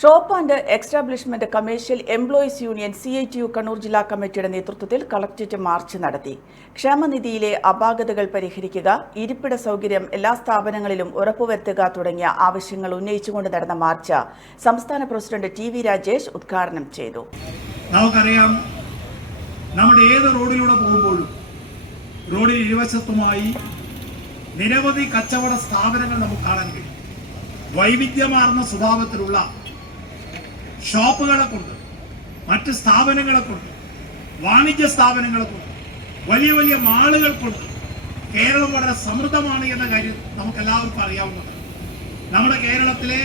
Shop and establishment commercial employees union CITU Kannur ജില്ലാ കമ്മിറ്റിയുടെ നേതൃത്വത്തിൽ കളക്ടറേറ്റ് മാർച്ച് നടത്തി. ക്ഷേമനിധിയിലെ അപാകതകൾ പരിഹരിക്കുക, ഇരിപ്പിട സൗകര്യം എല്ലാ സ്ഥാപനങ്ങളിലും ഉറപ്പുവരുത്തുക തുടങ്ങിയ ആവശ്യങ്ങൾ ഉന്നയിച്ചുകൊണ്ട് നടന്ന മാർച്ച് സംസ്ഥാന പ്രസിഡന്റ് TV രാജേഷ് ഉദ്ഘാടനം ചെയ്തു. നമുക്കറിയാം, നമ്മുടെ ഏത് റോഡിലൂടെ പോകുമ്പോഴും റോഡിൽ ഇരുവശത്തുമായി നിരവധി കച്ചവട സ്ഥാപനങ്ങൾ നമുക്ക് കാണാൻ കഴിയും. വൈവിധ്യമാർന്ന സ്വഭാവത്തിലുള്ള ഷോപ്പുകളെ കൊണ്ട്, മറ്റ് സ്ഥാപനങ്ങളെ കൊണ്ട്, വാണിജ്യ സ്ഥാപനങ്ങളെ കൊണ്ട്, വലിയ വലിയ മാളുകൾ കൊണ്ട് കേരളം വളരെ സമൃദ്ധമാണ് എന്ന കാര്യം നമുക്കെല്ലാവർക്കും അറിയാവുന്നതാണ്. നമ്മുടെ കേരളത്തിലെ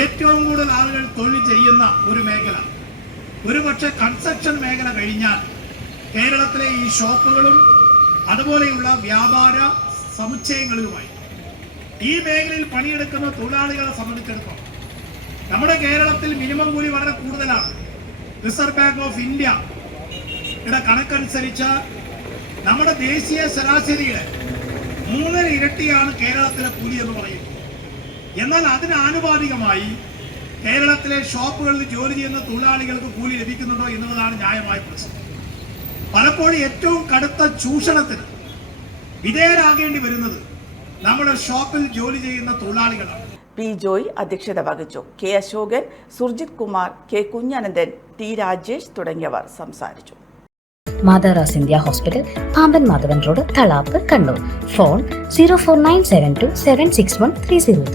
ഏറ്റവും കൂടുതൽ ആളുകൾ തൊഴിൽ ചെയ്യുന്ന ഒരു മേഖല, ഒരുപക്ഷെ കൺസ്ട്രക്ഷൻ മേഖല കഴിഞ്ഞാൽ കേരളത്തിലെ ഈ ഷോപ്പുകളും അതുപോലെയുള്ള വ്യാപാര സമുച്ചയങ്ങളിലുമായി ഈ മേഖലയിൽ പണിയെടുക്കുന്ന തൊഴിലാളികളെ സംബന്ധിച്ചിടത്തോളം നമ്മുടെ കേരളത്തിൽ മിനിമം കൂലി വളരെ കൂടുതലാണ്. റിസർവ് ബാങ്ക് ഓഫ് ഇന്ത്യയുടെ കണക്കനുസരിച്ച് നമ്മുടെ ദേശീയ ശരാശരിയുടെ 3 ഇരട്ടിയാണ് കേരളത്തിലെ കൂലി എന്ന് പറയുന്നത്. എന്നാൽ അതിന് ആനുപാതികമായി കേരളത്തിലെ ഷോപ്പുകളിൽ ജോലി ചെയ്യുന്ന തൊഴിലാളികൾക്ക് കൂലി ലഭിക്കുന്നുണ്ടോ എന്നുള്ളതാണ് ന്യായമായ പ്രശ്നം. പലപ്പോഴും ഏറ്റവും കടുത്ത ചൂഷണത്തിന് വിധേയരാകേണ്ടി വരുന്നത് നമ്മുടെ ഷോപ്പിൽ ജോലി ചെയ്യുന്ന തൊഴിലാളികളാണ്. P. ജോയ് അധ്യക്ഷത വഹിച്ചു. K. Ashokan, Surjit Kumar, K. Kunhanandan, T. Rajesh തുടങ്ങിയവർ സംസാരിച്ചു. മാതാറാസ് India hospital, Pamban Madhavan road, Thalap, Kannur. Phone 04972 761 302.